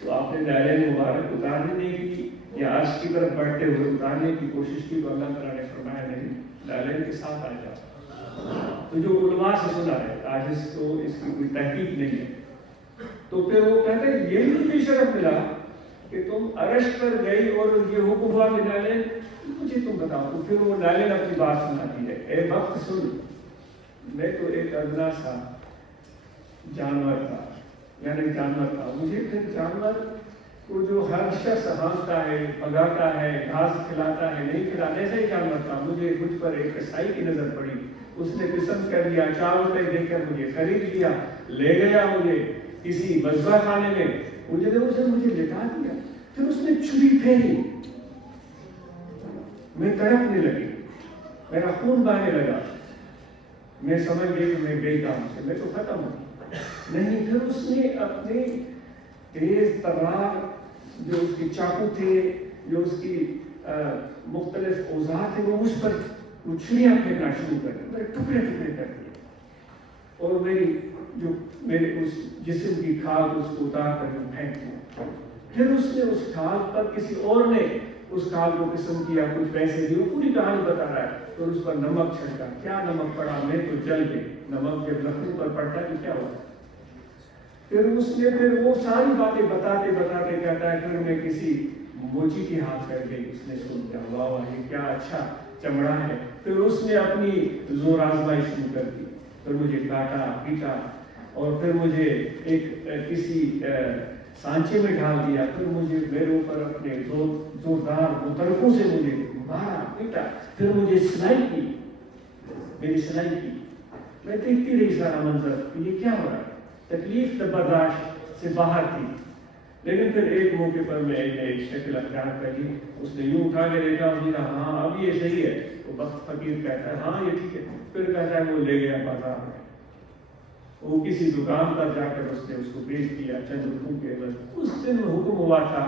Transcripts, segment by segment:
تو آپ نے نالین مبارک اتارنے نہیں کی یا عرش کی طرف بڑھتے ہوئے اتارنے کی کوشش کی، تو اللہ تعالیٰ نے فرمایا نہیں، نالین کے ساتھ آ جاؤ۔ تو جو علماء سے سنا ہے، آج اس کو اس کی کوئی تحقیق نہیں ہے، تو پھر وہ کہتے ہیں یہ بھی شرف ملا کہ تم عرش پر گئی اور یہ حکم ہوا کہ نالین مجھے تم بتاؤ۔ تو پھر وہ نالین اپنی بات سناتی ہے، اے وقت سن، میں تو ایک ادنا سا جانور تھا، یعنی جانور تھا، مجھے پھر جانور کو جو ہر شخص ہانستا ہے، بھگاتا ہے، گھاس کھلاتا ہے، نہیں کھلاتا، ایسا ہی جانور تھا۔ مجھے مجھ پر ایک کسائی کی نظر پڑی، اس نے پسند کر لیا، 4 روپے دے کر مجھے خرید لیا، لے گیا مجھے کسی بزبہ خانے میں، مجھے لٹا دیا، پھر اس نے چھری پھیری، میں تڑپنے لگی، میرا خون بہنے لگا، میں سمجھ گئی کہ میں گئی کام سے، میں تو ختم ہوں نہیں۔ پھر اس نے اپنے تیز ترار جو اس کے چاقو تھے، جو اس کی مختلف اوزار تھے، وہ مجھ پر وہ چھریاں پھینکنا شروع کر دی، میرے ٹکڑے ٹکڑے کر دیے، اور میرے اس جسم کی کھال اس کو اتار کر پھینک دیا۔ پھر اس نے اس کھال پر کسی اور نے اس کھال کو قسم کیا، کچھ پیسے دیے، وہ پوری کہانی بتا رہا ہے، اور اس پر نمک چھڑکا، کیا نمک پڑا، میں تو جل گئی۔ نمک جب لکڑی پر پڑتا ہے تو کیا ہوتا ہے؟ پھر اس نے پھر وہ ساری باتیں بتاتے بتاتے کہتا ہے، پھر میں کسی موچی کے ہاتھ کر گئی، اس نے سن کیا، واہ واہ یہ کیا اچھا چمڑا ہے۔ پھر اس نے اپنی زور آزمائی شروع کر دی، پھر مجھے کاٹا پیٹا، اور پھر مجھے ایک کسی سانچے میں ڈال دیا، پھر مجھے میرے اوپر اپنے زوردار مترکوں سے مجھے مارا پیٹا، پھر مجھے سلائی کی، میری سلائی کی، میں دیکھتی رہی سارا منظر، یہ کیا ہو رہا ہے، تکلیف برداشت سے باہر تھی۔ لیکن پھر ایک موقع پر میں ایک شکل اختیار کر لی، اس نے یوں اٹھا کے دیکھا اور کہا ہاں اب یہ صحیح ہے، وہ وقت فقیر کہتا ہے ہاں یہ ٹھیک ہے، پھر کہتا ہے وہ لے گیا بازار میں، وہ کسی دکان پر جا کر اس نے اس کو بیچ دیا چند روپوں کے عوض۔ اس دن حکم ہوا تھا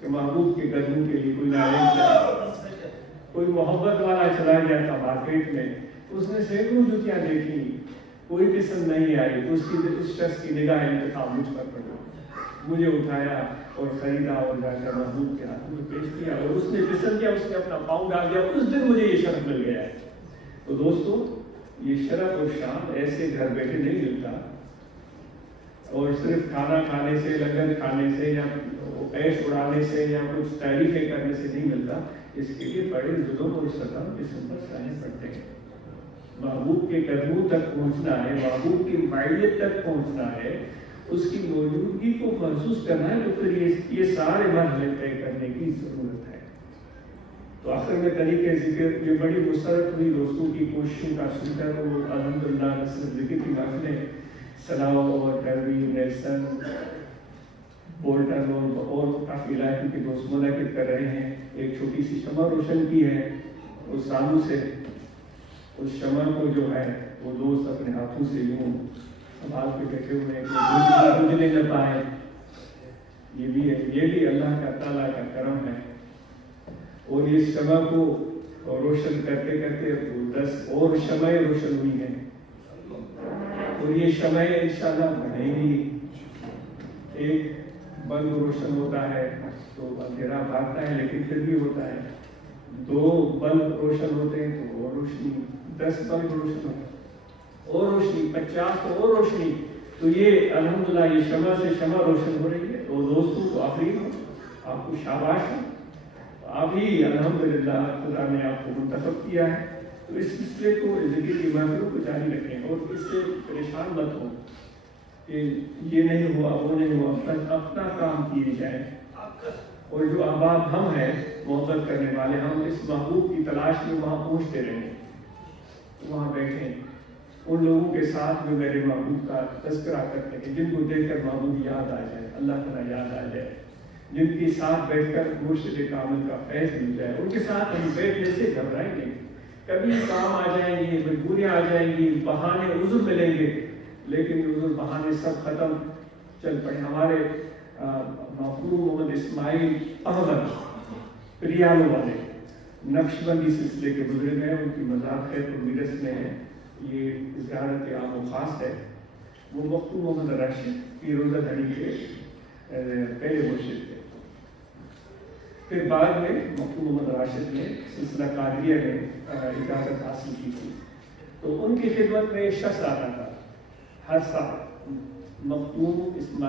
کہ محبوب کے قدموں کے لیے کوئی نالین چلا، کوئی محبت والا چلا گیا تھا مارکیٹ میں، اس نے سینکڑوں جوتیاں دیکھی، کوئی پسند نہیں آئی، اس شخص کی نگاہ انتخاب مجھ پر پڑی، مجھے اٹھایا اور خریدا اور جا کر محبوب کے ہاتھ میں پیش کیا، اور اس نے پسند کیا، اس نے اپنا پاؤں ڈال دیا، اس دن مجھے یہ شرف مل گیا ہے۔ تو دوستو یہ شرف اور شان ایسے گھر بیٹھے نہیں ملتا، اور صرف کھانا کھانے سے، لنگر کھانے سے، یا عیش اڑانے سے، یا کچھ تعریفیں کرنے سے نہیں ملتا، اس کے لیے بڑے ظلم اور ستم جسم پر سہنے پڑتے ہیں۔ محبوب کے قدموں تک پہنچنا ہے، محبوب کی معیت تک پہنچنا ہے، اس کی موجودگی کو محسوس کرنا ہے، تو پھر یہ سارے مرحلے طے کرنے کی ضرورت ہے۔ تو آخر میں طریقے ذکر یہ بڑی مسرت ہوئی دوستوں کی کوششوں کا سن کر، وہ الحمدللہ صرف ذکر کی محفلیں سلاؤ اور ڈروی نیلسن بولٹن اور کافی علاقوں کے دوست منعقد کر رہے ہیں۔ ایک چھوٹی سی شمع روشن کی ہے اس سالوں سے، اس شمع کو جو ہے وہ دوست اپنے ہاتھوں سے یوں سنبھال کے بیٹھے ہوئے ہیں، بجھنے نہ پائے، یہ بھی ہے، یہ بھی اللہ کا تعالیٰ کا کرم ہے۔ اور اس شمع کو روشن کرتے کرتے 10 اور شمعیں روشن ہوئی ہیں، اور یہ شمعیں انشاءاللہ بڑھیں گی۔ ایک بلب روشن ہوتا ہے تو اندھیرا بھاگتا ہے، لیکن پھر بھی ہوتا ہے، 2 بلب روشن ہوتے ہیں تو اور روشنی، 10 بلب روشن ہوتے ہیں اور روشنی، 50 اور روشنی۔ تو یہ الحمدللہ یہ شمع سے شمع روشن ہو رہی ہے۔ تو دوستوں کو آفرین ہو، آپ کو شاباش ہو، آپ ہی الحمدللہ خدا نے آپ کو منتخب کیا ہے۔ تو اس سلسلے کو، ذکر کی محفلوں کو جاری رکھیں، اور اس سے پریشان مت ہو کہ یہ نہیں ہوا وہ نہیں ہوا، بس اپنا کام کیے جائیں، اور جو احباب ہم ہیں محبت کرنے والے، ہم اس محبوب کی تلاش میں وہاں پہنچتے رہیں، وہاں بیٹھیں ان لوگوں کے ساتھ جو میرے محبوب کا تذکرہ کرتے ہیں، جن کو دیکھ کر محبوب یاد آ جائے، اللہ تعالیٰ یاد آ جائے، جن کے ساتھ بیٹھ کر مرشد کامل کا فیض مل جائے۔ ان کے ساتھ ہم بیٹھنے سے گھبرائیں گے، کبھی کام آ جائیں گے، مجبوریاں آ جائیں گی، بہانے عذر ملیں گے، لیکن عذر بہانے سب ختم چل پڑے۔ ہمارے محبوب محمد اسماعیل احمد پریالوں والے نقشبندی سلسلے کے بزرگ ہیں، ان کی مزار خیر و میرس میں ہے، یہ زیارت عام و خاص ہے۔ وہ مفتو محمد راشد کی روزہ دھڑی کے پہلے مرشد تھے. پھر بعد میں مختوم محمد راشد نے سلسلہ قادریہ میں اجازت حاصل کی تھی. تو ان کی خدمت میں ایک شخص آتا تھا ہر سال، مختوم اسماعیل